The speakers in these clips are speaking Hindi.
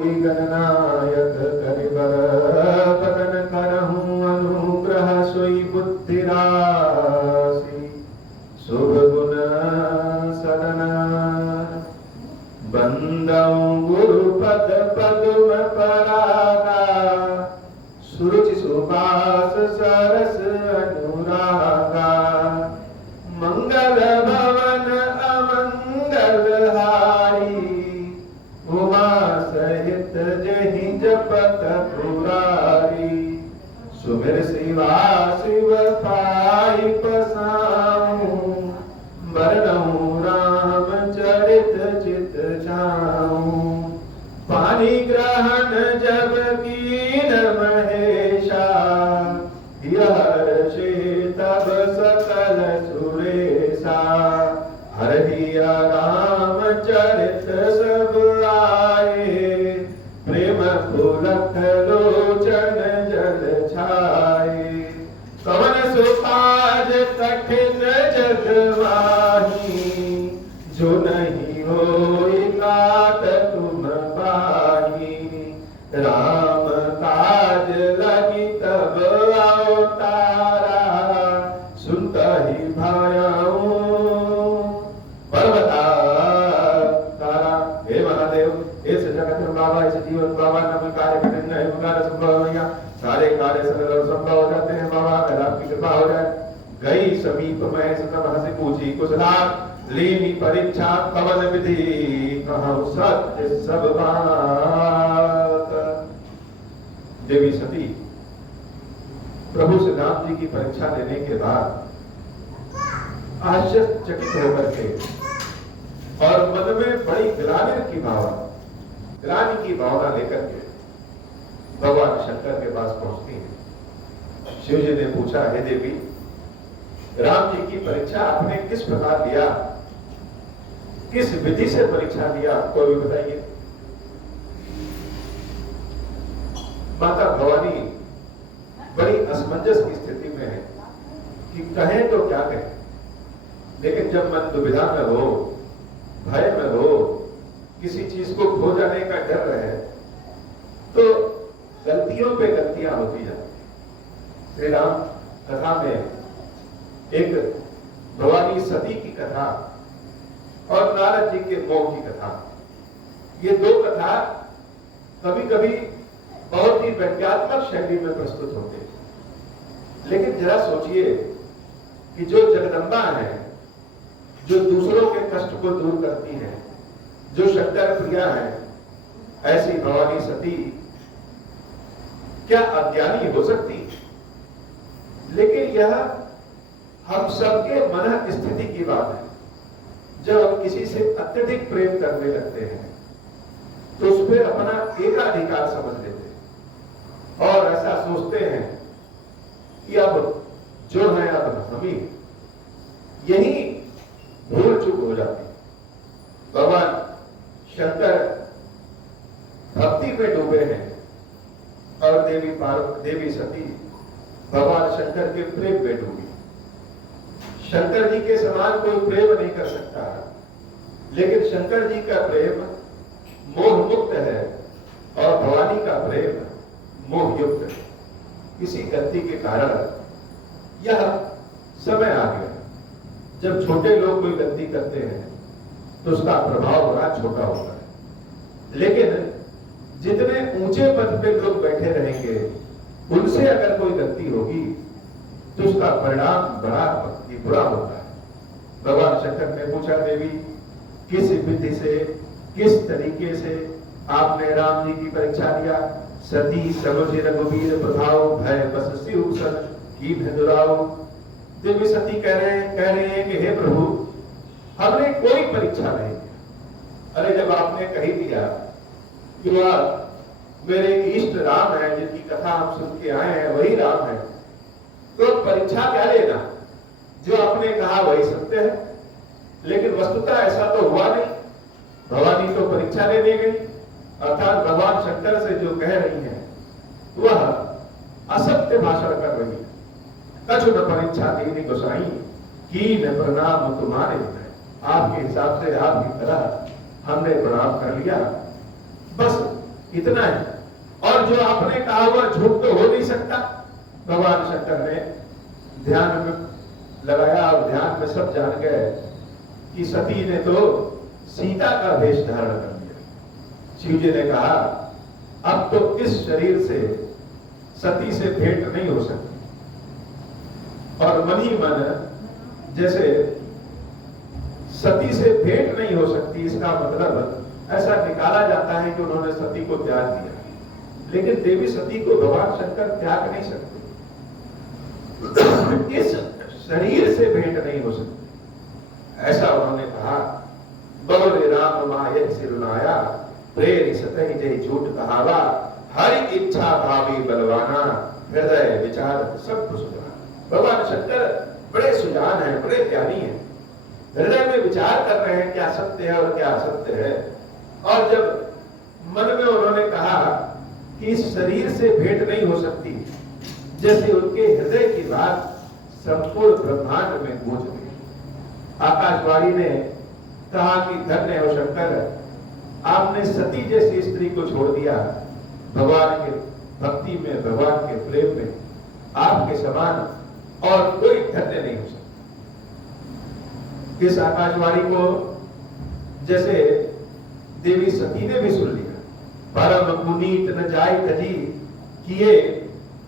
गणनायक करिबर बदन करहूँ अनुग्रह सोई बुद्धि राशि शुभ गुण सदन बंदौ गुरु पद पद्म परागा सुरुचि सुबास सरस अनुरागा मंगल भवन अमंगल हारी उमा सहित जहि जपत पुरारी सुमिर शिवा शिव पाई पसाऊं बरनऊं राम चरित चित छाऊं पानी ग्रहण जब कीन महेशा हर्षे तब सकल सुरेशा हरहिया राम चरित सब आए प्रेम फूलक लोचन जल छाए कवन सुकाज कठिन जग माही जो नहीं होई काट तुम पाही राम काज लगी तब अवतारा सुनता ही भायाऊं पर्वता तारा हे महादेव इस जगत बाबा इस जीवन बाबा नम कार्य कठिन है मगर संभव नहीं सारे कार्य सरल और संभव हो जाते हैं बाबा अगर आपकी कृपा हो जाए गई समीप में सतम हंसी पूछी कुशला लीनी परीक्षा कवन विधि कहूं सत्य सब बात देवी सती प्रभु श्री राम जी की परीक्षा देने के बाद आश्चर्यचकित होकर के और मन में बड़ी ग्लानि की भावना लेकर के भगवान शंकर के पास पहुंचती है। शिव जी ने पूछा हे देवी राम जी की परीक्षा आपने किस प्रकार लिया, किस विधि से परीक्षा लिया आपको भी बताइए। माता भवानी बड़ी असमंजस की स्थिति में है कि कहें तो क्या कहें, लेकिन जब मन दुविधा में हो भय में हो किसी चीज को खो जाने का डर रहे तो गलतियों पे गलतियां होती जाती। श्री राम कथा में एक भवानी सती की कथा और नारद जी के मोह की कथा, ये दो कथा कभी कभी बहुत ही वैज्ञानिक शैली में प्रस्तुत होते हैं। लेकिन जरा सोचिए कि जो जगदम्बा है, जो दूसरों के कष्ट को दूर करती है, जो शंकर प्रिया है, ऐसी भवानी सती क्या अज्ञानी हो सकती है? लेकिन यह हम सबके मन स्थिति की बात है। जब हम किसी से अत्यधिक प्रेम करने लगते हैं तो उस पर अपना एकाधिकार समझ लेते हैं और ऐसा सोचते हैं कि अब जो है अब हम ही, यही भूल चूक हो जाती। भगवान शंकर भक्ति में डूबे हैं और देवी सती भगवान शंकर के प्रेम में डूबी। शंकर जी के समान कोई प्रेम नहीं कर सकता, लेकिन शंकर जी का प्रेम मोह मुक्त है और भवानी का प्रेम मोह युक्त है। इसी गलती के कारण यह समय आ गया जब छोटे लोग कोई गलती करते हैं तो उसका प्रभाव बड़ा छोटा होता है, लेकिन जितने ऊंचे पद पे लोग बैठे रहेंगे उनसे अगर कोई गलती होगी तो उसका परिणाम बड़ा ही बुरा होता है। भगवान शंकर ने पूछा देवी किस विधि से किस तरीके से आपने राम जी की परीक्षा लिया। सती समझ रघुवीर प्रभाव भय बस शिव सन की दुराव। देवी सती कह रहे हैं कि हे प्रभु हमने कोई परीक्षा नहीं की। अरे जब आपने कही दिया कि वह मेरे इष्ट राम है जिनकी कथा हम सुन के आए हैं वही राम है, तो परीक्षा क्या लेना, जो आपने कहा वही सत्य है। लेकिन वस्तुतः ऐसा तो हुआ नहीं। भवानी तो परीक्षा लेने गई, अर्थात भगवान शंकर से जो कह रही है वह असत्य भाषण कर रही है। कछु न परीक्षा देनी गोसाई की न प्रणाम तुम्हारे। आपके हिसाब से आपकी तरह हमने प्रणाम कर लिया, बस इतना है। और जो आपने कहा हुआ झूठ तो हो नहीं सकता। भगवान शंकर ने ध्यान में लगाया और ध्यान में सब जान गए कि सती ने तो सीता का वेश धारण कर लिया। शिव जी ने कहा अब तो इस शरीर से सती से भेंट नहीं हो सकती। और मन ही मन जैसे सती से भेंट नहीं हो सकती, इसका मतलब ऐसा निकाला जाता है कि उन्होंने सती को त्याग दिया। लेकिन देवी सती को भगवान शंकर त्याग नहीं सकते। इस शरीर से भेंट नहीं हो सकती, ऐसा उन्होंने कहा। बोले राम माय सिरुनाया प्रेर सतहि जय झूठ कहावा हरि इच्छा भावी बलवाना हृदय विचार सब कुछ सुजान। भगवान शंकर बड़े सुजान हैं, बड़े ज्ञानी हैं। हृदय में विचार कर रहे हैं क्या सत्य है और क्या असत्य है। और जब मन में उन्होंने कहा कि इस शरीर से भेंट नहीं हो सकती, जैसे उनके हृदय की बात संपूर्ण ब्रह्मांड में गूंज गई। आकाशवाणी ने कहा कि धन्य हो शंकर, आपने सती जैसी स्त्री को छोड़ दिया। भगवान के भक्ति में, भगवान के प्रेम में आपके समान और कोई धन्य नहीं हो सकता। इस आकाशवाणी को जैसे देवी सती ने भी सुन लिया। परम पुनीत न जाय तजी किए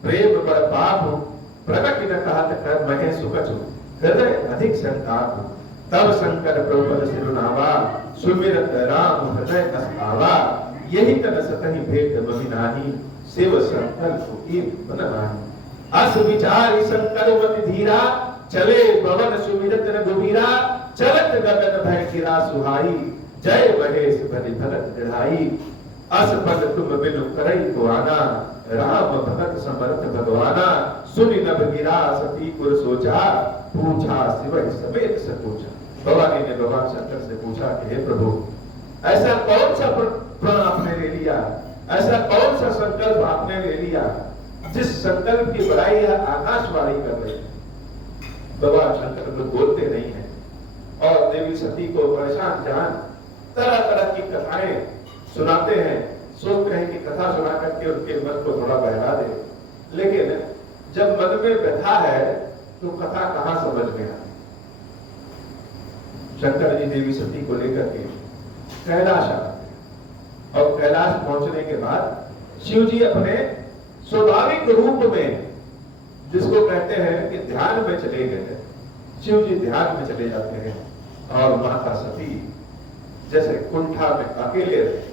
प्रेम बड़ पाप प्रकट न कहत कर महे सुकच हृदय अधिक संताप। तब शंकर प्रभु सिरुनावा सुमिरत राम हृदय अस्तावा यही तन सतहि भेंट बहिनाही शिव संकल्प की बनवाही। अस विचार शंकर मति धीरा चले पवन सुमिरत रघुवीरा चलत गगन भय गिरा सुहाई जय महेश भरि भगत दृढ़ाई। अस पद तुम बिनु करई को आना राम भगत समर्थ भगवाना सुनि नभ गिरा सती पुर सोचा पूछा शिव समेत सपूछा। भवानी ने भगवान शंकर से पूछा कि हे प्रभु, ऐसा कौन सा प्रण आपने ले लिया, ऐसा कौन सा संकल्प आपने ले लिया जिस संकल्प की बड़ाई यह आकाशवाणी कर रही है। भगवान शंकर तो बोलते नहीं है और देवी सती को परेशान जान तरह तरह की कथाएं सुनाते हैं। सोचते हैं कि कथा सुना करके उनके मन को थोड़ा बहला दे, लेकिन जब मन में व्यथा है तो कथा कहां समझ में आती। शंकर जी देवी सती को लेकर के कैलाश आते और कैलाश पहुंचने के बाद शिव जी अपने स्वाभाविक रूप में, जिसको कहते हैं कि ध्यान में चले गए। शिव जी ध्यान में चले जाते हैं और माता सती जैसे कुंठा में अकेले रहे।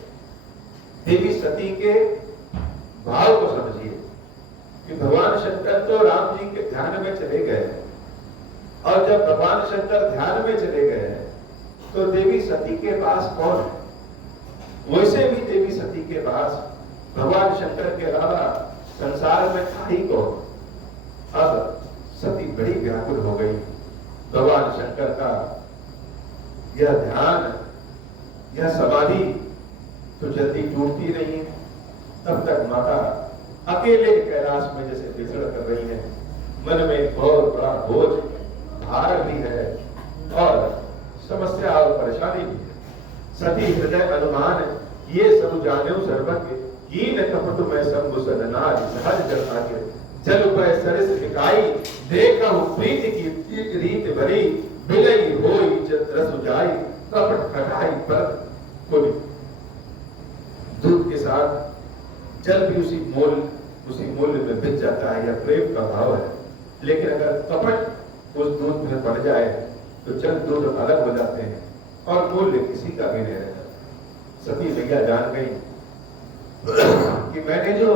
देवी सती के भाव को समझिए कि भगवान शंकर तो राम जी के ध्यान में चले गए और जब भगवान शंकर ध्यान में चले गए तो देवी सती के पास कौन है। वैसे भी देवी सती के पास भगवान शंकर के अलावा संसार में था ही कौन। अब सती बड़ी व्याकुल हो गई। भगवान शंकर का यह ध्यान, यह समाधि तो जल्दी टूटती नहीं है। तब तक माता अकेले कैलाश में जैसे विचरण कर रही है। मन में बहुत बड़ा बोझ भार भी है और समस्या और परेशानी भी है। सती हृदय अनुमान ये सब जाने सर्वज्ञ कीन कपट में शंभु सदनाज सहज जल आगे जल पर सरिस निकाई देखहु प्रीति की रीत भरी बिलई होई जत रस जाई कपट खटाई पर कोली। दूध के साथ जल भी उसी मूल्य में बिक जाता है, यह प्रेम का भाव है। लेकिन अगर कपट उस दूध में पड़ जाए तो जल दूध अलग हो जाते हैं और मूल्य किसी का भी नहीं रहता। सती मैया जान गई कि मैंने जो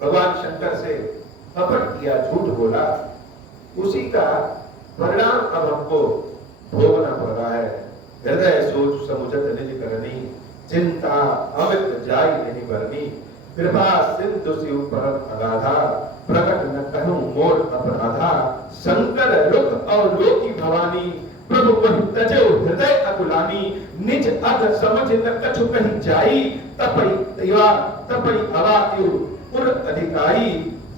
भगवान शंकर से कपट किया, झूठ बोला, उसी का परिणाम अब हमको भोगना पड़ रहा है। हृदय सोच समुझत निज करनी चिंता अमित जाई नहीं बरनी कृपा सिंधु शिव परम अगाधा प्रकट न कहूं मोर अपराधा शंकर रुख और लोकी भवानी प्रभु वही तजो हृदय अकुलानी निज अध समझ न कछु कहीं जाई तपई अवा उर अधिकारी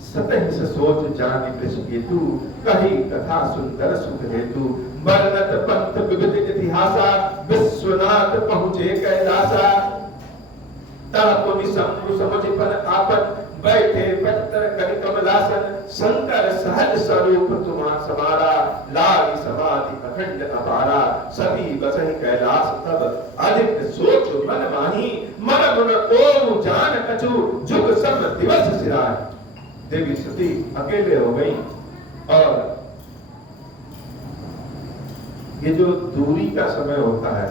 सतह से सोच जानि वृष हेतु कही कथा सुंदर सुख हेतु वर्णत पंथ विविध इतिहासा विश्वनाथ पहुंचे कैलासा। ताको निसंग समझपन आपन बैठे पत्तर कवि कमलासन शंकर सहज स्वरूप तुम्हारा समारा लागी समाधि अखंड अपारा सभी बसहि कैलाश तब अधिक सोच मन माही मन मुन ओम जान कछु जुग सब दिवस सिराय। देवी सती अकेले हो गई और ये जो दूरी का समय होता है,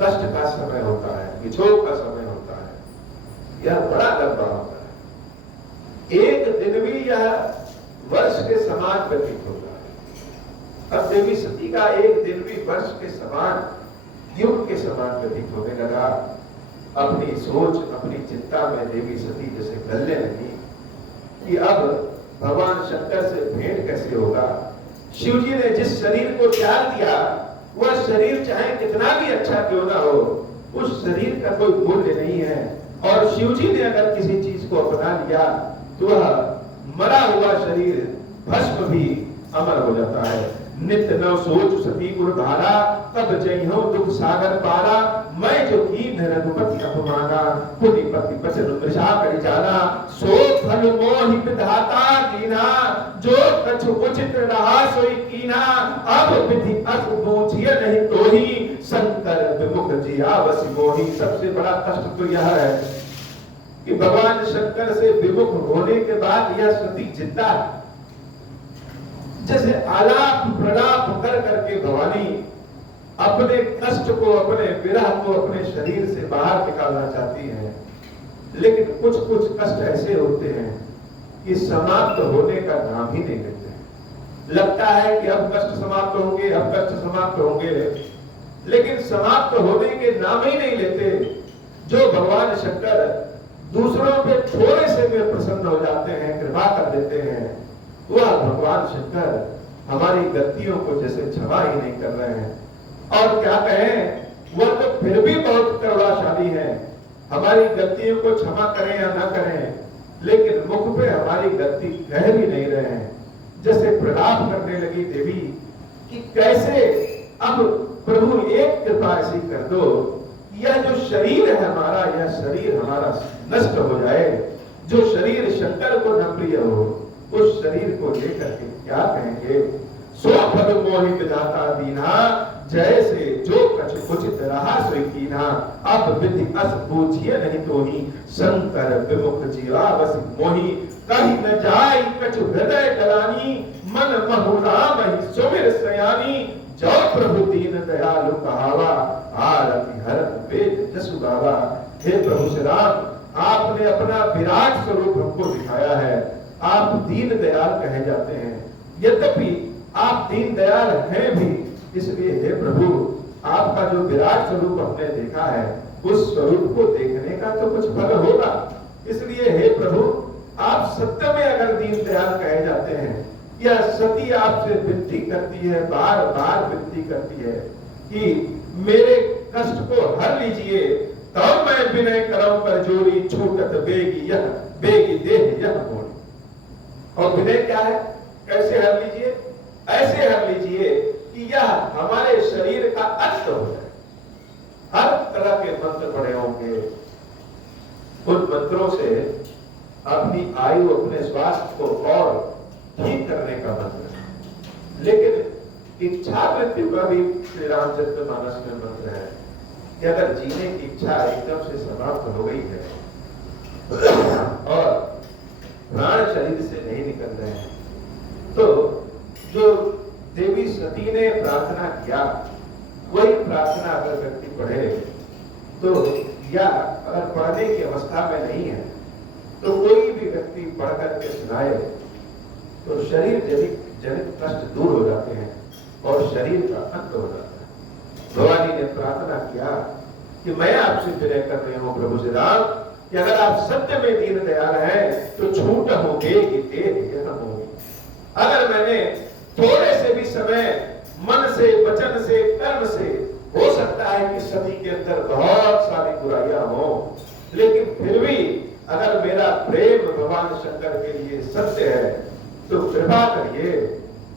कष्ट का समय होता है, विछोह का समय होता है, यह बड़ा लंबा होता है। एक दिन भी यह वर्ष के समान व्यतीत होता है। अब देवी सती का एक दिन भी वर्ष के समान, युग के समान व्यतीत होने लगा। अपनी सोच, अपनी चिंता में देवी सती जैसे गलने लगी कि अब भगवान शंकर से भेंट कैसे होगा। शिव जी ने जिस शरीर को त्याग दिया, वह शरीर चाहे कितना भी अच्छा क्यों ना हो, उस शरीर का कोई मूल्य नहीं है। और शिव जी ने अगर किसी चीज को अपना लिया तो वह मरा हुआ शरीर भस्म भी अमर हो जाता है। नित्य न सोच सती गुण धारा, तब जइहो दुख सागर पारा। मैं जो कीन रघुपति अपमाना, पुनिपति बचन मृषा करि जाना। सो फल मोहि विधाता दीना, जो कछु उचित रहा सोई कीना। अब विधि अस बूझिय नहीं तोहि, शंकर विमुख जिया बसि मोहि। सबसे बड़ा कष्ट तो यह है कि भगवान शंकर से विमुख होने के बाद यह सती जिंदा है। जैसे आलाप प्रलाप कर करके भवानी अपने कष्ट को, अपने विरह को अपने शरीर से बाहर निकालना चाहती हैं, लेकिन कुछ कुछ कष्ट ऐसे होते हैं कि समाप्त होने का नाम ही नहीं लेते हैं। लगता है कि अब कष्ट समाप्त होंगे, अब कष्ट समाप्त होंगे, लेकिन समाप्त होने के नाम ही नहीं लेते। जो भगवान शंकर दूसरों पे थोड़े से भी प्रसन्न हो जाते हैं, कृपा कर देते हैं, वह भगवान शंकर हमारी गलतियों को जैसे क्षमा ही नहीं कर रहे हैं। और क्या कहें, वह तो फिर भी बहुत करुणाशाली है। हमारी गलतियों को क्षमा करें या ना करें, लेकिन मुख पे हमारी गलती कह भी नहीं रहे हैं। जैसे प्रलाप करने लगी देवी कि कैसे अब प्रभु एक कृपा ऐसी कर दो, यह जो शरीर है हमारा, यह शरीर हमारा नष्ट हो जाए। जो शरीर शंकर को न प्रिय हो, उस शरीर को लेकर के क्या कहेंगे। सो फल मोहि विधाता दीना, जैसे जो कछु उचित रहा सोई कीना। अब विधि अस बूझिय नहीं तोहि, शंकर विमुख जीवा बस मोहि। कहीं न जाय कछु हृदय गलानी, मन महु राम ही सुमिर सयानी। जो प्रभु दीन दयालु कहावा, आरति हरत वेद जसु गावा। हे प्रभु श्री राम, आपने अपना विराट स्वरूप हमको दिखाया है। आप दीन दयाल कहे जाते हैं, यद्यपि आप दीन दयाल हैं भी, इसलिए हे प्रभु आपका जो विराट स्वरूप हमने देखा है, उस स्वरूप को देखने का तो कुछ फल होगा। इसलिए हे प्रभु, आप सत्य में अगर दीन दयाल कहे जाते हैं, यह सती आपसे विनती करती है, बार बार विनती करती है कि मेरे कष्ट को हर लीजिए, तब मैं विनय करम कर जोड़ी। छूटत बेगी यह बेगी देह यह मोड़ी। और विनय क्या है, कैसे हर लीजिए, ऐसे हर लीजिए कि यह हमारे शरीर का अंत हो जाए। हर तरह के मंत्र पढ़े होंगे, उन मंत्रों से अपनी आयु, अपने स्वास्थ्य को और ठीक करने का मंत्र। लेकिन इच्छा मृत्यु का भी श्री रामचंद्र मानस में मंत्र है कि अगर जीने की इच्छा एकदम से समाप्त हो गई है और प्राण शरीर से नहीं निकल रहे हैं, तो जो देवी सती ने प्रार्थना किया, वही प्रार्थना अगर व्यक्ति पढ़े तो, या अगर पढ़ने की अवस्था में नहीं है तो कोई भी व्यक्ति पढ़ करके सुनाए तो शरीर जनित कष्ट दूर हो जाते हैं और शरीर का अंत हो जाता है। भवानी ने प्रार्थना किया कि मैं आपसे विनय कर रही हूं प्रभु श्री राम कि अगर आप सत्य में दीन दयाल हैं तो छूट होगे कि देह होगी। अगर मैंने थोड़े से भी समय मन से, वचन से, कर्म से, हो सकता है कि सती के अंदर बहुत सारी बुराइयां हो, लेकिन फिर भी अगर मेरा प्रेम भगवान शंकर के लिए सत्य है तो कृपा करिए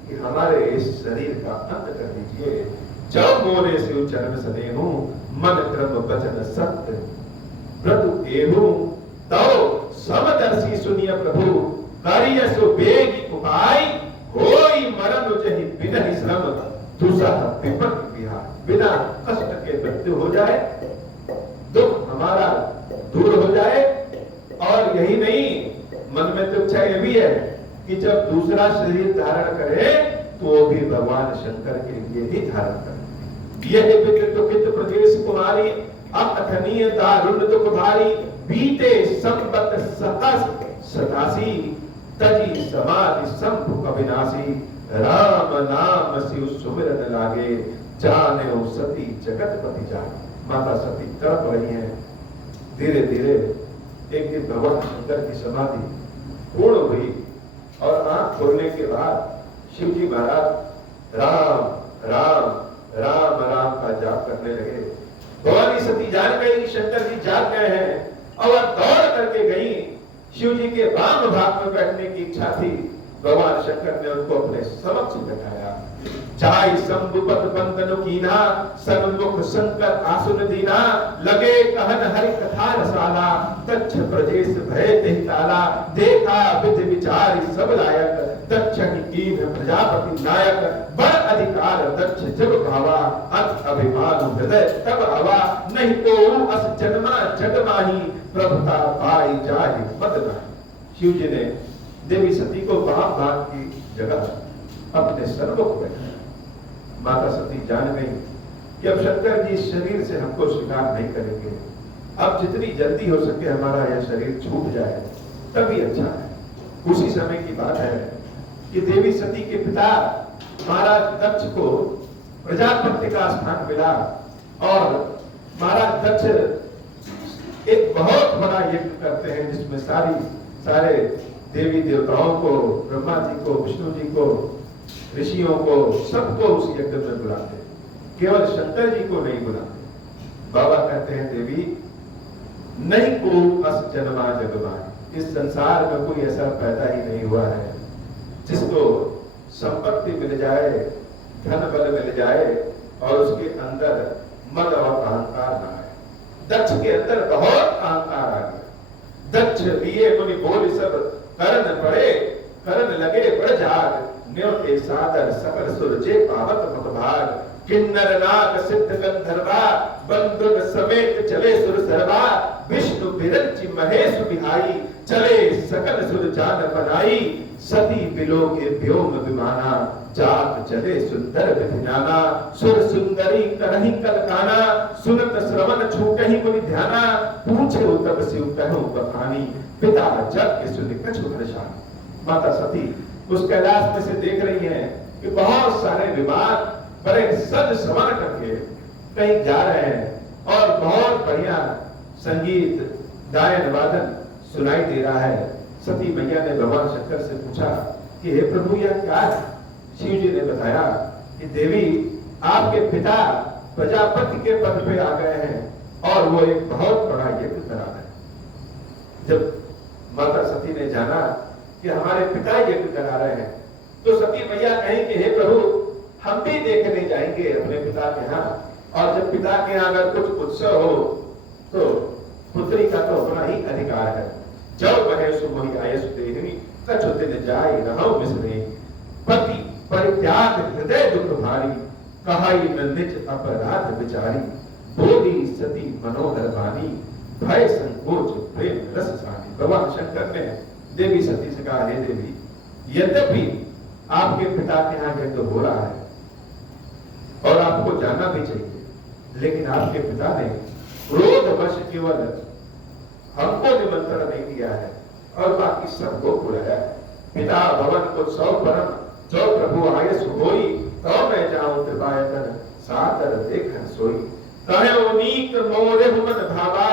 कि हमारे इस शरीर का अंत कर दीजिए। जब मोरे से जन्म सने हूं, मन क्रम वचन सत्य व्रत एहु तो समदर्शी सुनिय प्रभु करिय सो बेग उपाय होई मरण जहि बिना श्रम दुसह विपत विहार। बिना कष्ट के मृत्यु हो जाए, दुख हमारा दूर हो जाए। और यही नहीं, मन में तो इच्छा यह भी है कि जब दूसरा शरीर धारण करे तो वो भी भगवान शंकर के लिए ही धारण करे। यह दुखित प्रदेश कुमारी अकथनीय दारुण दुख भारी बीते संबत सहस सतासी तजी समाधि शंभु अविनाशी राम नाम शिव सुमिरन लागे जाने सती जगतपति जागे। माता सती तड़प रही हैं। धीरे धीरे एक दिन भगवान शंकर की समाधि पूर्ण हुई और आंख खोलने के बाद शिव जी महाराज राम राम राम राम का जाप करने लगे। भवानी सती जान गई शंकर जी जाग गए हैं और दौड़ करके गई। शिव जी के वाम भाग में बैठने की इच्छा थी। भगवान शंकर ने उनको अपने समक्ष बैठाया। चाय संबुपत बंदन कीना सन्मुख शंकर आसुन दीना लगे कहन हरि कथा रसाला दक्ष प्रजेश भय देहि ताला देखा विधि विचार सब लायक दक्ष कीन प्रजापति नायक बड़ अधिकार दक्ष जब भावा अत अभिमान हृदय तब आवा नहीं तो अस जन्मा जग माही प्रभुता पाई जाहि मत नाही। शिव जी ने देवी सती को वाम भाग की जगह अपने सर्वोख बैठाया। माता सती जान गई कि अब शंकर जी इस शरीर से हमको स्वीकार नहीं करेंगे। अब जितनी जल्दी हो सके हमारा यह शरीर छूट जाए तभी अच्छा है। उसी समय की बात है कि देवी सती के पिता महाराज दक्ष को प्रजापति का स्थान मिला और महाराज दक्ष एक बहुत बड़ा यज्ञ करते हैं जिसमें सारे देवी देवताओं को, ब्रह्मा जी को, विष्णु जी को, ऋषियों को, सबको उस यज्ञ में बुलाते, केवल शंकर जी को नहीं बुलाते। बाबा कहते हैं देवी नहीं को अस जन्मा जगमाय, इस संसार में कोई ऐसा पैदा ही नहीं हुआ है जिसको संपत्ति मिल जाए, धन बल मिल जाए और उसके अंदर मद और अहंकार ना आए। दक्ष के अंदर बहुत अहंकार आ गया। दक्ष लिए मुनि बोल सब करण पड़े, करण लगे बड़ जाग न्योते सादर सकल सुर जे पावत मुखभाग किन्नर नाग सिद्ध गंधर्वा बंधुन समेत चले सुर सर्वा विष्णु विरंचि महेश बिहाई चले सकल सुर जान बनाई सती बिलो के व्योम विमाना जात चले सुंदर विधिनाना सुर सुंदरी करहि कलकाना सुनत श्रवण छूटहि मुनि ध्याना पूछे तब शिव कहूं बखानी पिता जग के सुनि कछु हर्षानी। माता सती उस कैलाश में से देख रही हैं कि बहुत सारे विमान बड़े सज सवर करके कहीं जा रहे हैं और बहुत बढ़िया संगीत गायन वादन सुनाई दे रहा है। सती मैया ने भगवान शंकर से पूछा कि हे प्रभु यह क्या है? शिव जी ने बताया कि देवी आपके पिता प्रजापति के पद पे आ गए हैं और वो एक बहुत बड़ा यज्ञ करा रहे हैं। जब माता सती ने जाना कि हमारे पिता यज्ञ करा रहे हैं तो सती मैया कहीं कि हे प्रभु हम भी देखने जाएंगे अपने पिता के यहाँ, और जब पिता के यहाँ अगर कुछ उत्सव हो तो पुत्री का तो अपना ही अधिकार है। जब महेश मोहि आयस देहिनी कछु दिन जाय रहौ मिसरे पति परित्याग हृदय दुख भारी कहाई न निज अपराध विचारी बोली सती मनोहर वाणी भय संकोच प्रेम रस सानी। भगवान शंकर ने देवी सती से कहा हे देवी यद्यपि आपके पिता के यहाँ यज्ञ हो रहा है और आपको जाना भी चाहिए, लेकिन आपके पिता ने क्रोधवश केवल हमको निमंत्रण नहीं दिया है और बाकी सबको बुलाया है। पिता भवन उत्सव परम जो प्रभु आयस होई तो मैं जाऊं कृपायतन सादर देखन सोई कहे नीक मोरे मन भावा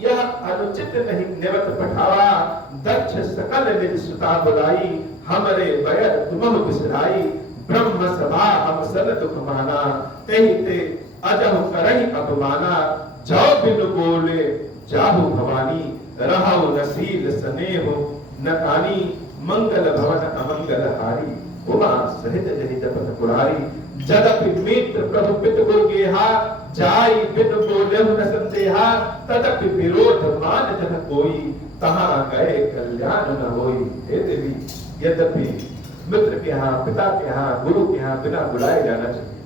यह अनुचित नहीं निवत पठावा दक्ष सकल निज सुता बुलाई हमरे बैर तुम बिसराई ब्रह्म सभा हम सन दुख माना तेहि ते अजह करहि अपमाना जाओ बिनु बोले जाहु भवानी रहाउ नसील स्नेह नकानी मंगल भवन अमंगल हारी उमा सहित जहि जपत कुरारी जदपि मित्र प्रभु पित गुरु गेहा, जाई बिन बोले न संदेहा, तदपि विरोध मान जन कोई, तहाँ गए कल्याण न होई। हे देवी, यद्यपि मित्र के यहाँ, पिता के यहाँ, गुरु के यहाँ बिना बुलाए जाना चाहिए,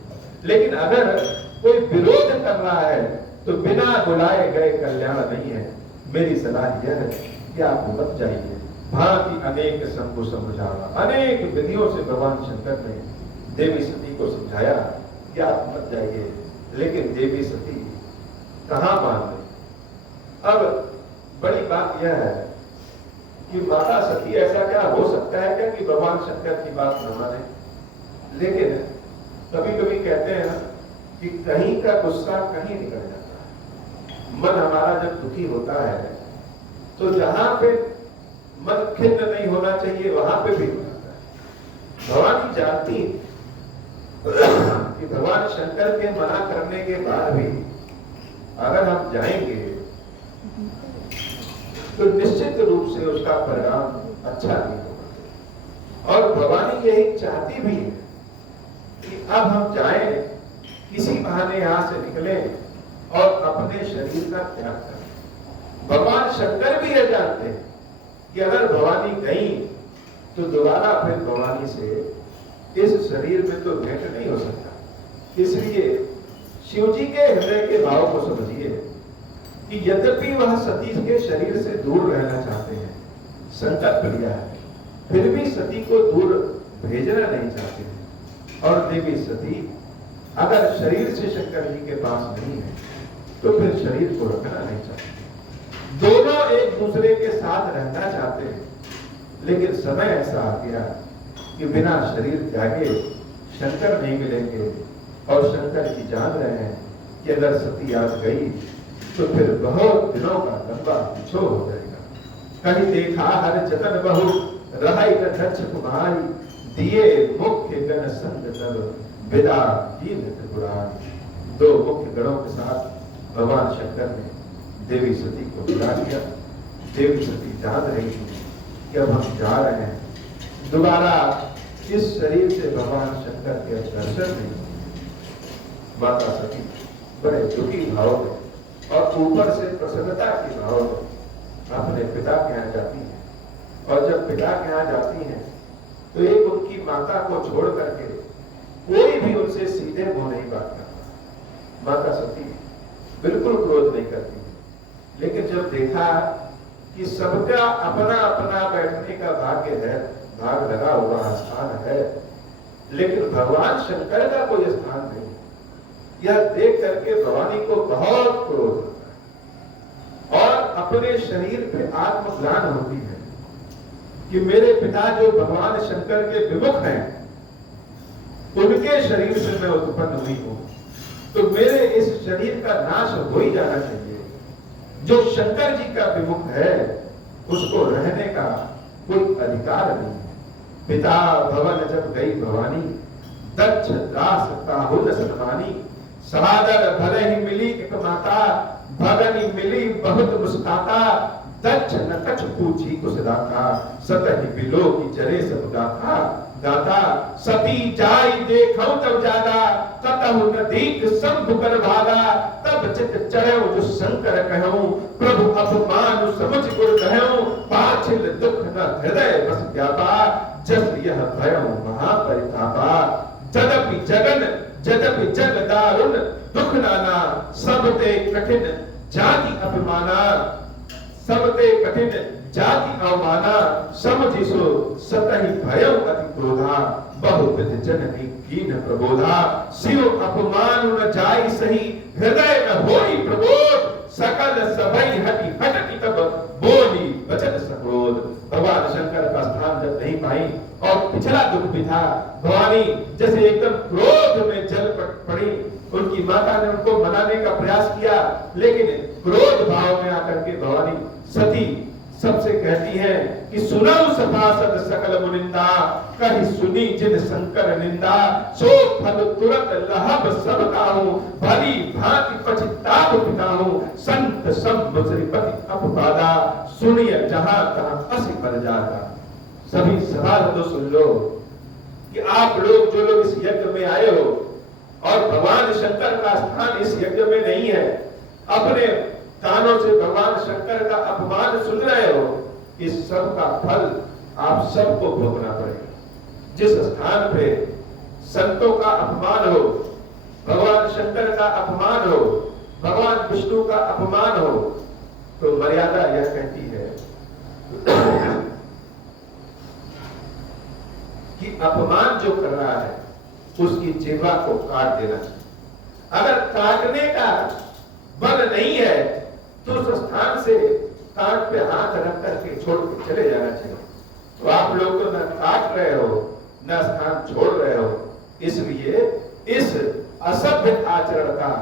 लेकिन अगर कोई विरोध कर रहा है तो बिना बुलाए गए कल्याण नहीं है। मेरी सलाह यह है कि आप मत जाइए। भांति अनेक शंभु समझावा, अनेक विधियों से भगवान शंकर ने देवी सती को समझाया कि आप मत जाइए, लेकिन देवी सती कहाँ मान गई। अब बड़ी बात यह है कि माता सती, ऐसा क्या हो सकता है क्या कि भगवान शंकर की बात न माने। लेकिन कभी कभी कहते हैं कि कहीं का गुस्सा कहीं निकल जाता है। मन हमारा जब दुखी होता है तो जहां पे मन खिन्न नहीं होना चाहिए वहां पे भी हो जाता है। भवानी जानती कि भगवान शंकर के मना करने के बाद भी अगर हम जाएंगे तो निश्चित रूप से उसका परिणाम अच्छा नहीं होगा। और भवानी यही चाहती भी है कि अब हम जाएं, किसी बहाने यहां से निकले और अपने शरीर का त्याग करें। भगवान शंकर भी यह जानते हैं कि अगर भवानी गई तो दोबारा फिर भवानी से इस शरीर में तो भेंट नहीं हो सकता। इसलिए शिव जी के हृदय के भाव को समझिए कि यद्यपि वह सती के शरीर से दूर रहना चाहते हैं, संकल्प लिया है, फिर भी सती को दूर भेजना नहीं चाहते हैं। और देवी सती अगर शरीर से शंकर जी के पास नहीं है तो फिर शरीर को रखना नहीं चाहते। दोनों एक दूसरे के साथ रहना चाहते हैं, लेकिन समय ऐसा आ गया कि बिना शरीर त्यागे शंकर नहीं मिलेंगे। और शंकर जी जान रहे हैं कि अगर सती आज गई तो फिर बहुत दिनों का लंबा पिछो हो जाएगा। कहीं देखा हर जतन बहु, रहाई न दक्ष कुमारी, दिए मुख्य गण संग तब विदा कीन त्रिपुरारी। दो मुख्य गणों के साथ भगवान शंकर ने देवी सती को बुला लिया। देवी सती जान रही थी कि अब हम जा रहे हैं, दोबारा इस शरीर से भगवान शंकर के दर्शन नहीं। माता सती बड़े दुखी भाव में और ऊपर से प्रसन्नता के भाव में अपने पिता के यहाँ जाती है। और जब पिता के यहाँ जाती हैं तो एक उनकी माता को छोड़ करके कोई भी उनसे सीधे मुंह नहीं बात करता। माता सती बिल्कुल क्रोध नहीं करती, लेकिन जब देखा कि सबका अपना अपना बैठने का भाग्य है, भाग लगा हुआ स्थान है, लेकिन भगवान शंकर का कोई स्थान नहीं, यह देख करके भवानी को बहुत क्रोध होता है और अपने शरीर पे आत्मग्लान होती है कि मेरे पिता जो भगवान शंकर के विमुख हैं, उनके शरीर से मैं उत्पन्न हुई हूं, तो मेरे इस शरीर का नाश हो ही जाना चाहिए। जो शंकर जी का विमुख है उसको रहने का कोई अधिकार नहीं है। पिता भवन जब गई भवानी, दक्ष दास ताहुल सनमानी, सहादर भले ही मिली एक माता, भगनी मिली बहुत मुस्काता, दक्ष न कछ पूछी कुछ दाता, सतहि बिलो की चले सब गाथा गाता, सती जाई देखौ तब जागा, कतहु न दीख शंभु कर भागा, तब चित चढ़ो जो शंकर कहूं, प्रभु अपमान समझ गुर कहूं, पाछिल दुख न हृदय बस व्यापा, जस यह भयं महापरितापा, जदपि जगन जदपि जग दारुण, दुख नाना सबते कठिन जाति अभिमाना, सबते कठिन जाति अवमाना, समझिसो सतहि भयं अति क्रोधा, बहुविध जननी कीन प्रबोधा, शिव अपमान न जाई सही, हृदय न होई प्रबोध, सकल सबई हटी हटकी तब बोली वचन सक्रोध। भगवान शंकर का स्थान जब नहीं पाई और पिछला दुख भी था, भवानी जैसे एकदम क्रोध में जल पड़ी। उनकी माता ने उनको मनाने का प्रयास किया, लेकिन क्रोध भाव में आकर के भवानी सती सबसे कहती है कि सुनऊ सभासद सकल मुनिंदा, कहीं सुनी जिन शंकर निंदा, सो फल तुरंत लहब सब काहू, भली भांति पछताप पिताहू, संत सब श्रीपति अपवादा, सुनिय जहां तहां असी पर जाता। सभी सभा तो सुन लो कि आप लोग जो लोग इस यज्ञ में आए हो और भगवान शंकर का स्थान इस यज्ञ में नहीं है, अपने कानों से भगवान शंकर का अपमान सुन रहे हो, इस सब का फल आप सबको भोगना पड़ेगा। जिस स्थान पे संतों का अपमान हो, भगवान शंकर का अपमान हो, भगवान विष्णु का अपमान हो, तो मर्यादा यह कहती है कि अपमान जो कर रहा है उसकी जिह्वा को काट देना चाहिए। अगर काटने का बल नहीं है तो उस स्थान से काट पे हाथ रख करके छोड़ के चले जाना चाहिए। तो आप लोग तो न काट रहे हो न स्थान छोड़ रहे हो, इसलिए इस असभ्य आचरण का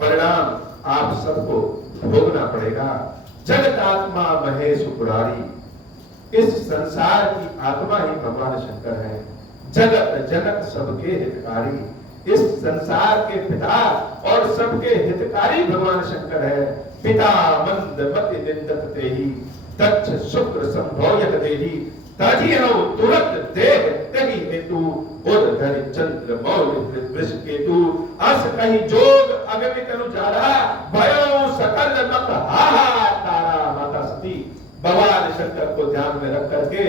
परिणाम आप सबको भोगना पड़ेगा। जगतात्मा महेश पुरारी, इस संसार की आत्मा ही भगवान शंकर है। जगत जनक सबके हितकारी, इस संसार के पिता और सबके हितकारी भगवान शंकर है। पिता मंद मति निंदत तेहि, दक्ष शुक्र संभोयक देहि, ताजियो तुरंत देह तेहि हेतु, उद धरि चंद्र मौल वृष केतु, अस कहि जोग अगमित अनुजारा, भयो सकल मत हाहा तारा माता सती। भगवान शंकर को ध्यान में रख करके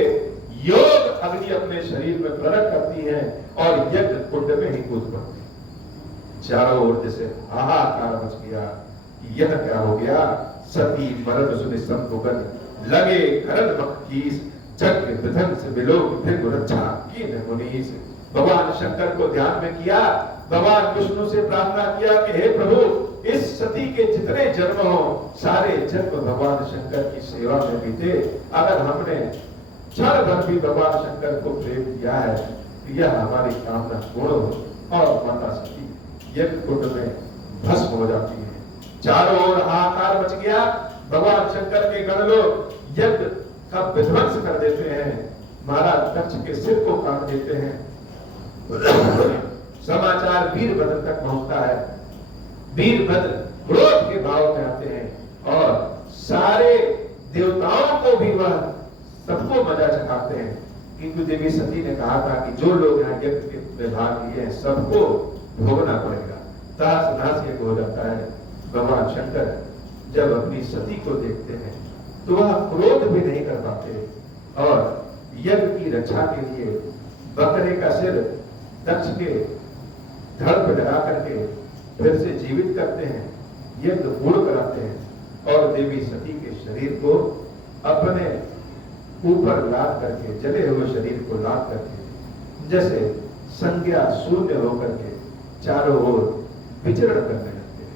योग अग्नि अपने शरीर में प्रकट करती है और यज्ञ कुंड में ही कूद पड़ती है। चारों ओर जैसे हाहाकार मच गया, यह क्या हो गया। सती मरद सुनि संभुगन, लगे करन मखीस, जग विध्वंस विलोक भृगु रक्षा कीन मुनीस। भगवान शंकर को ध्यान में किया, भगवान विष्णु से प्रार्थना किया कि हे प्रभु, इस सती के जितने जन्म हो सारे जन्म भगवान शंकर की सेवा में बीते। अगर हमने क्षण भर भी भगवान शंकर को प्रेम किया है तो यह हमारी कामना पूर्ण हो। और माता सती यज्ञ कुंड में भस्म हो जाती है। चारों ओर हाहाकार मच गया। भगवान शंकर के गण लोग यज्ञ का विध्वंस कर देते हैं, महाराज दक्ष के सिर को काट देते हैं। समाचार वीरभद्र तक पहुंचता है। वीरभद्र क्रोध के भाव में आते हैं और सारे देवताओं को भी वह सबको मजा चखाते हैं। किंतु देवी सती ने कहा था कि जो लोग यहाँ यज्ञ में भाग लिए हैं सबको भोगना पड़ेगा। तहस नहस यज्ञ हो जाता है। भगवान शंकर जब अपनी सती को देखते हैं तो वह क्रोध भी नहीं कर पाते और यज्ञ की रक्षा के लिए बकरे का सिर दक्ष के धड़ पर लगा करके फिर से जीवित करते हैं, यज्ञ पूर्ण कराते हैं और देवी सती के शरीर को अपने ऊपर लाद करके, जले हुए शरीर को लाद करके जैसे संज्ञा शून्य होकर के चारों ओर विचरण करने लगते हैं।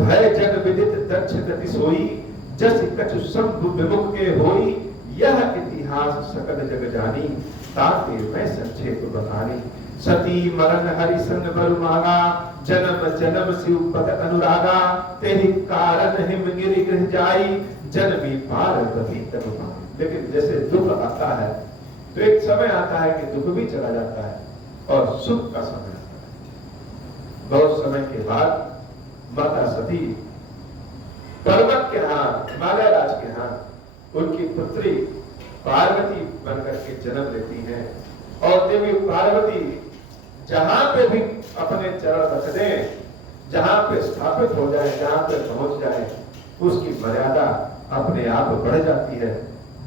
भय जन विदित दक्ष गति सोई, जस कछु शंभु विमुख के होई, यह इतिहास सकल जग जानी, ताते मैं संक्षेप बतानी। सती मरण हरि संग बरु मागा, जन्म जन्म शिव पद अनुरागा, तेहि कारण हिमगिरि गृह जाई, जन्मी पार्वती तनु पाई। लेकिन जैसे दुख आता है तो एक समय आता है कि दुख भी चला जाता है और सुख का समय आता है। बहुत समय के बाद माता सती पर्वत के हाथ, हिमालय राज के हाथ उनकी पुत्री पार्वती बनकर के जन्म लेती हैं और देवी पार्वती जहां पे भी अपने चरण रख दें, जहां पे स्थापित हो जाए, जहां पे पहुंच जाए, उसकी मर्यादा अपने आप बढ़ जाती है,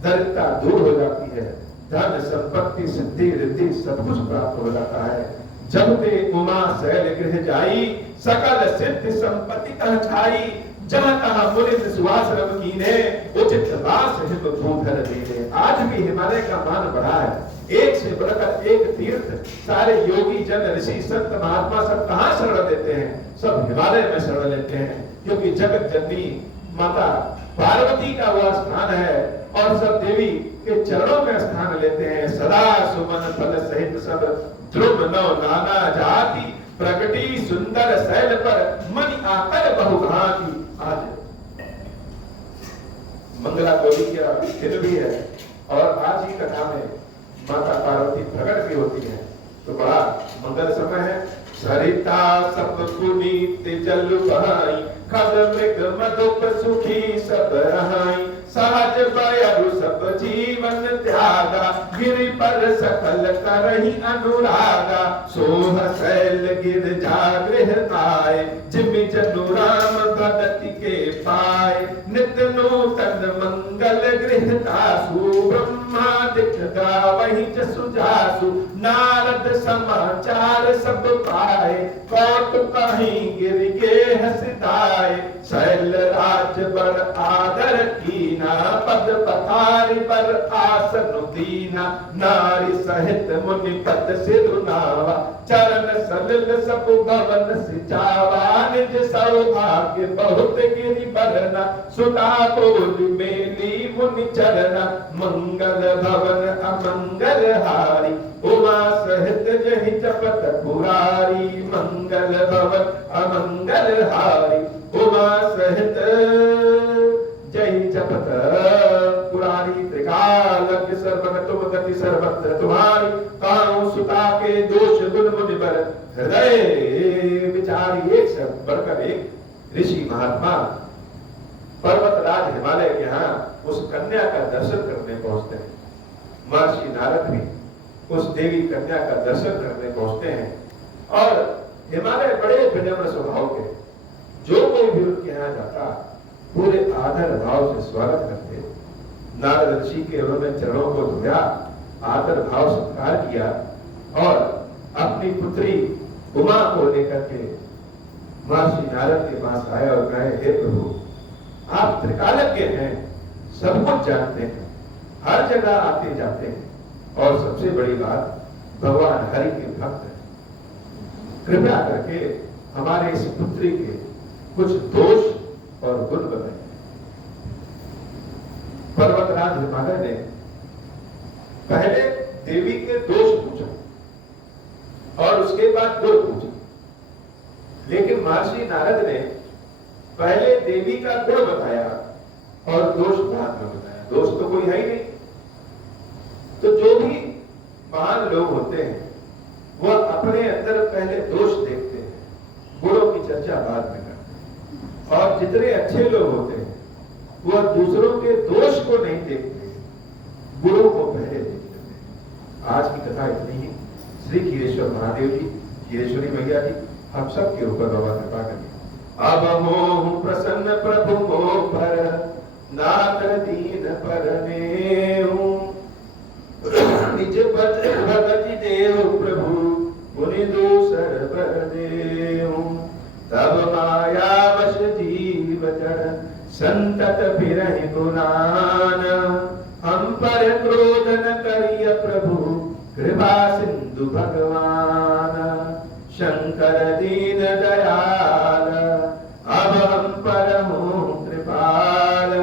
दरिद्रता दूर हो जाती है, धन संपत्ति सिद्धि रिद्धि सब कुछ प्राप्त हो जाता है। जब ते उमा शैल गृह जाई, सकल सिद्धि संपत्ति कह छाई, जहाँ तहाँ मुनित सुवाश्रम कीने, उचित वास हिम भूधर दीने। आज भी हिमालय का मान बढ़ा है, एक से बढ़कर एक तीर्थ सारे योगी जन ऋषि संत महात्मा सब कहाँ शरण लेते हैं, सब हिमालय में शरण लेते हैं, क्योंकि जगत जननी माता पार्वती का वह स्थान है और सब देवी के चरणों में स्थान लेते हैं। सदा सुमन फल सहित सब ध्रुव नव नाना जाति, प्रगति सुंदर शैल पर मन आकर बहुभांति। आज मंगला गौरी का दिन भी है और आज ही कथा में माता पार्वती प्रकट भी होती है, तो बड़ा मंगल समय है। सरिता सब पुनीत जल बहाई, खग मृग मधुप सुखी सब रहाई, सहज बयरु सब जीवन त्यागा, गिरि पर सकल करही अनुरागा, सोह शैल गिर जागृह आए, जिमि जनु राम भगति के पाए, नित नूतन मंगल गृह दासु, ब्रह्मादिक गावहि जसु जासु, नारद समाचार सब पाए, कौतुक कहीं गिर के हसदाए, शैल राज बर आदर कीना, पद पथारी पर आसन दीना, नारी सहित मुनि पद सिरुनावा, चरण सलिल सब भवन सिचावा, निज सौभाग्य बहुत गिरि बरना, सुता बोल मेली मुनि चरना, मंगल भवन अमंगल हारी, उमा सहित जहि जपत पुरारी, मंगल भवन अमंगल हारी, उमा सहित जहि जपत पुरारी, त्रिकालज्ञ सर्वगतुम गति सर्वत्र तुम्हारी, काहू सुता के दोष गुण मुनि बर, हृदय विचारी। एक से बढ़कर एक ऋषि महात्मा पर्वतराज हिमालय के यहाँ उस कन्या का दर्शन करने पहुंचते हैं। महर्षि नारद भी उस देवी कन्या का दर्शन करने पहुंचते हैं और हिमालय बड़े विनम्र स्वभाव के, जो कोई भी उनके यहाँ जाता पूरे आदर भाव से स्वागत करते। नारद ऋषि के उन्होंने चरणों को धोया, आदर भाव सत्कार किया और अपनी पुत्री उमा को लेकर के महर्षि नारद के पास आए और कहे, हे प्रभु, आप त्रिकालज्ञ हैं, सब कुछ जानते हैं, हर जगह आते जाते हैं और सबसे बड़ी बात भगवान हरि के भक्त हैं। कृपया करके हमारे इस पुत्री के कुछ दोष और गुण बताइए। पर्वतराज हिमालय ने पहले देवी के दोष पूछा और उसके बाद गुण पूछा, लेकिन महर्षि नारद ने पहले देवी का गुण बताया और दोष बाद में बताया। दोष तो कोई है ही नहीं। तो जो भी महान लोग होते हैं वह अपने अंदर पहले दोष देखते हैं, गुणों की चर्चा बाद में करते हैं। और जितने अच्छे लोग होते हैं वह दूसरों के दोष को नहीं देखते, गुणों को पहले देखते हैं। आज की कथा इतनी ही। श्री खीरेश्वर महादेव जी, खीरेश्वरी मैया जी हम सब के ऊपर बाबा कृपा करिए। अब मोह प्रसन्न प्रभु को पर, नातर दीन परनेहु, निज पद भगति देव प्रभु, मुनि दूसर परनेहु। तब माया वश जीव जड़, संतत फिरहि गुणान, हम पर क्रोध न करिय प्रभु, कृपा सिंधु भगवान। शंकर दीन दयाल, अब हम पर हो कृपाल,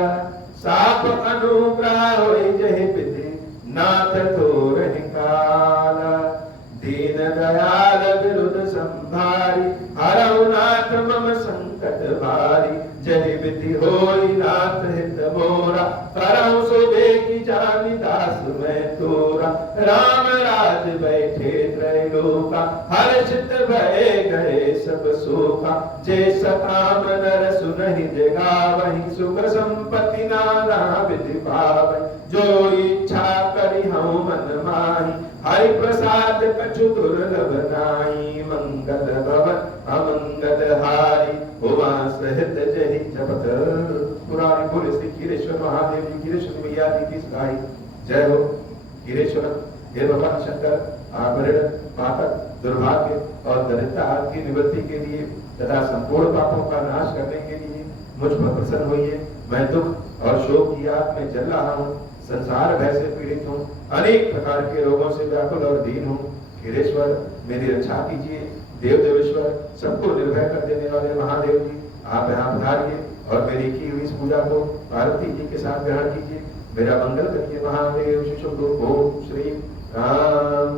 साप अनुग्रह होई जहि विधि, नाथ तोरहि काल। दीन दयाल विरुद्ध संभारी, हरहु नाथ मम संकट भारी। जहि विधि होई नाथ हित मोरा, करहु सो देखि जानि दास मैं तोरा। राम राज बैठे त्रैलोका, हर्षित भय गए सब शोका। जे सकाम नर सुनहि जगावहि, सुख संपत्ति नाना विधि पावहि। जो इच्छा करि हऊँ मन माहि, हरि प्रसाद कछु दुर्लभ नाहि। मंगल भवन अमंगल हारी, उमा सहित जहि जपत पुरारी। बोले श्री खीरेश्वर महादेव जी, खीरेश्वर मैया जी की सगाई। जय हो खीरेश्वर। हे भगवान शंकर, आभरण पातक दुर्भाग्य और दरिद्रता की निवृत्ति के लिए तथा संपूर्ण पापों का नाश करने के लिए मुझ पर प्रसन्न होइए। मैं दुख और शोक की आग में जल रहा हूँ, संसार भय से पीड़ित हूँ, अनेक प्रकार के रोगों से व्याकुल और दीन हूँ। खीरेश्वर मेरी रक्षा कीजिए। देव देवेश्वर, सबको निर्भय कर देने वाले महादेव जी, आप यहाँ पधारिए और मेरी की हुई इस पूजा को पार्वती जी के साथ ग्रहण कीजिए। मेरा मंगल करिए महादेव। शिशु ओम श्री राम।